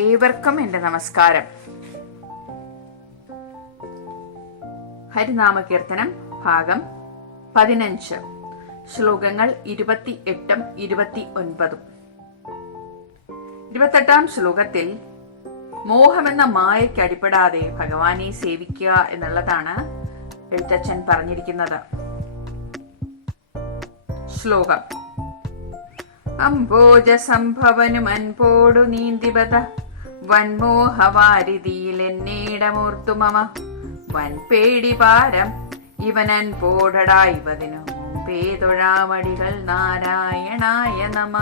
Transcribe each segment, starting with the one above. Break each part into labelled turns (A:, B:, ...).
A: ഏവർക്കും എന്റെ നമസ്കാരം. ഹരിനാമ കീർത്തനം ഭാഗം പതിനഞ്ച്. ശ്ലോകങ്ങൾ ഇരുപത്തി എട്ടും ഇരുപത്തി ഒൻപതും ഇരുപത്തെട്ടാം ശ്ലോകത്തിൽ മോഹമെന്ന മായയ്ക്ക് അടിപ്പെടാതെ ഭഗവാനെ സേവിക്കുക എന്നുള്ളതാണ് എഴുത്തച്ഛൻ പറഞ്ഞിരിക്കുന്നത്. ശ്ലോകം. അംബോജ സംഭവനും അൻപോടു നീന്തിപത വൻമോഹവാരിതിയിൽ എന്നേടമൂർത്തു മമ. വൻപേടി പാരം ഇവനൻ പോടടാ ഇവതിനു പേതൊഴാമടികൾ നാരായണായ നമ.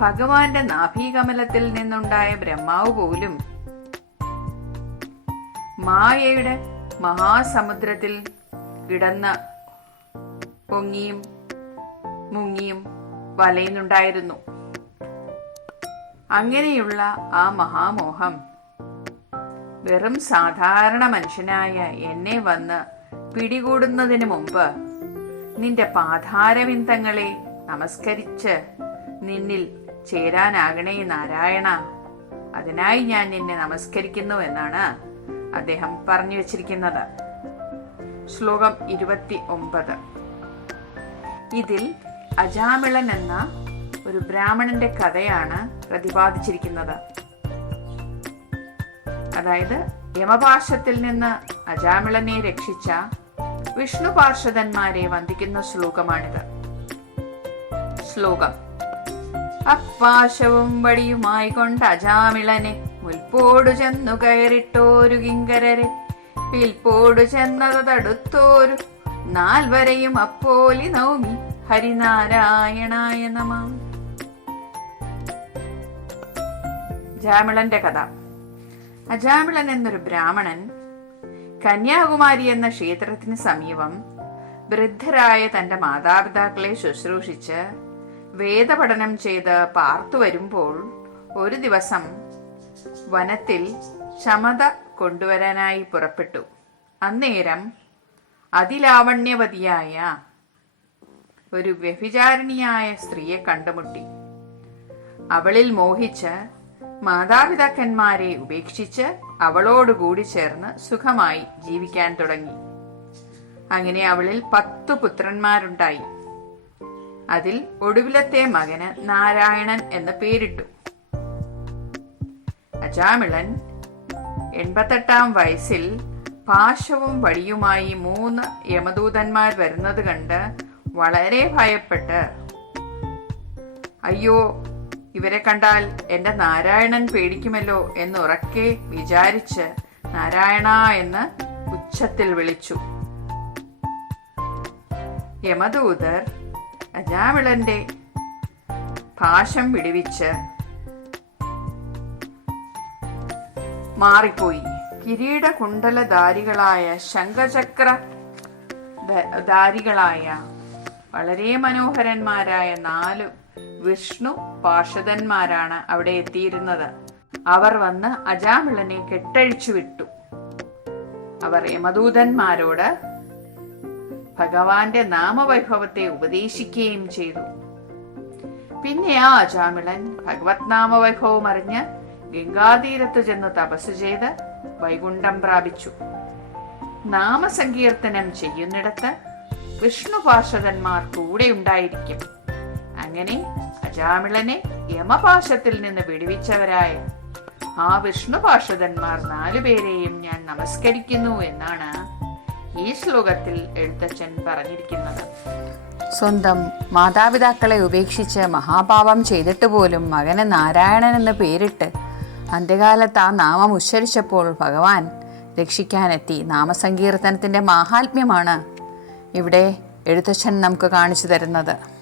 A: ഭഗവാന്റെ നാഭീകമലത്തിൽ നിന്നുണ്ടായ ബ്രഹ്മാവ് പോലും മായയുടെ മഹാസമുദ്രത്തിൽ കിടന്ന പൊങ്ങിയും മുങ്ങിയും വലയുന്നുണ്ടായിരുന്നു. അങ്ങനെയുള്ള ആ മഹാമോഹം വെറും സാധാരണ മനുഷ്യനായ എന്നെ വന്ന് പിടികൂടുന്നതിന് മുമ്പ് നിന്റെ പാധാരവിന്ദങ്ങളെ നമസ്കരിച്ച് നിന്നിൽ ചേരാനാകണേ നാരായണ. അതിനായി ഞാൻ നിന്നെ നമസ്കരിക്കുന്നു എന്നാണ് അദ്ദേഹം പറഞ്ഞു വച്ചിരിക്കുന്നത്. ശ്ലോകം ഇരുപത്തി ഒമ്പത്. ഇതിൽ അജാമിളൻ എന്ന ഒരു ബ്രാഹ്മണന്റെ കഥയാണ് പ്രതിപാദിച്ചിരിക്കുന്നത്. അതായത് യമപാർശ്വത്തിൽ നിന്ന് അജാമിളനെ രക്ഷിച്ച വിഷ്ണു പാർഷദന്മാരെ വന്ദിക്കുന്ന ശ്ലോകമാണിത്. ശ്ലോകം. അപ്പാശവും വടിയുമായി കൊണ്ട് അജാമിളനെ മുൽപ്പോടു ചെന്നു കയറിട്ടോരു കിങ്കരരെ പിൽപ്പോടു ചെന്നത് തടുത്തോരു നാൽവരെയും അപ്പോലി നൗമി ഹരിനാരായണായ നമ. ജാമിളന്റെ കഥ. അജാമിളൻ എന്നൊരു ബ്രാഹ്മണൻ കന്യാകുമാരി എന്ന ക്ഷേത്രത്തിന് സമീപം വൃദ്ധരായ തന്റെ മാതാപിതാക്കളെ ശുശ്രൂഷിച്ച് വേദപഠനം ചെയ്ത് പാർത്തു വരുമ്പോൾ ഒരു ദിവസം വനത്തിൽ ചമത കൊണ്ടുവരാനായി പുറപ്പെട്ടു. അന്നേരം അതിലാവണ്യവതിയായ ഒരു വ്യഭിചാരിണിയായ സ്ത്രീയെ കണ്ടുമുട്ടി. അവളിൽ മോഹിച്ച് മാതാപിതാക്കന്മാരെ ഉപേക്ഷിച്ച് അവളോടുകൂടി ചേർന്ന് സുഖമായി ജീവിക്കാൻ തുടങ്ങി. അങ്ങനെ അവളിൽ പത്തു പുത്രന്മാരുണ്ടായി. അതിൽ ഒടുവിലത്തെ മകന് നാരായണൻ എന്ന് പേരിട്ടു. അജാമിളൻ എൺപത്തെട്ടാം വയസ്സിൽ പാശവും വടിയുമായി മൂന്ന് യമദൂതന്മാർ വരുന്നത് കണ്ട് വളരെ ഭയപ്പെട്ട് അയ്യോ ഇവരെ കണ്ടാൽ എന്റെ നാരായണൻ പേടിക്കുമല്ലോ എന്ന് ഉറക്കെ വിചാരിച്ച് നാരായണ എന്ന് ഉച്ചത്തിൽ വിളിച്ചു. യമദൂതർ അജാവിളന്റെ ഭാഷം വിടുവിച്ച് മാറിപ്പോയി. കിരീട കുണ്ടലധാരികളായ ശംഖചക്ര ധാരികളായ വളരെ മനോഹരന്മാരായ നാല് വിഷ്ണു പാർഷദന്മാരാണ് അവിടെ എത്തിയിരുന്നത്. അവർ വന്ന് അജാമിളനെ കെട്ടഴിച്ചു വിട്ടു. അവർ യമദൂതന്മാരോട് ഭഗവാന്റെ നാമവൈഭവത്തെ ഉപദേശിക്കുകയും ചെയ്തു. പിന്നെ ആ അജാമിളൻ ഭഗവത് നാമവൈഭവം അറിഞ്ഞ് ഗംഗാതീരത്ത് ചെന്ന് തപസ് ചെയ്ത് വൈകുണ്ഠം പ്രാപിച്ചു. നാമസങ്കീർത്തനം ചെയ്യുന്നിടത്ത് വിഷ്ണു പാർഷദന്മാർ കൂടെ ഉണ്ടായിരിക്കും അങ്ങനെ അജാമിളനെ യമപാശത്തിൽ നിന്ന് വിടുവിച്ചവരായ? ആ വിഷ്ണുപാർഷദന്മാർ നാലുപേരെയും ഞാൻ നമസ്കരിക്കുന്നു എന്നാണ് ഈ ശ്ലോകത്തിൽ എഴുത്തച്ഛൻ പറഞ്ഞിരിക്കുന്നത്.
B: സ്വന്തം മാതാപിതാക്കളെ ഉപേക്ഷിച്ച് മഹാപാപം ചെയ്തിട്ട് പോലും മകന് നാരായണൻ എന്ന് പേരിട്ട് അന്ത്യകാലത്ത് ആ നാമം ഉച്ചരിച്ചപ്പോൾ ഭഗവാൻ രക്ഷിക്കാനെത്തി. നാമസങ്കീർത്തനത്തിന്റെ മാഹാത്മ്യമാണ് ഇവിടെ എഴുത്തച്ഛൻ നമുക്ക് കാണിച്ചു തരുന്നത്.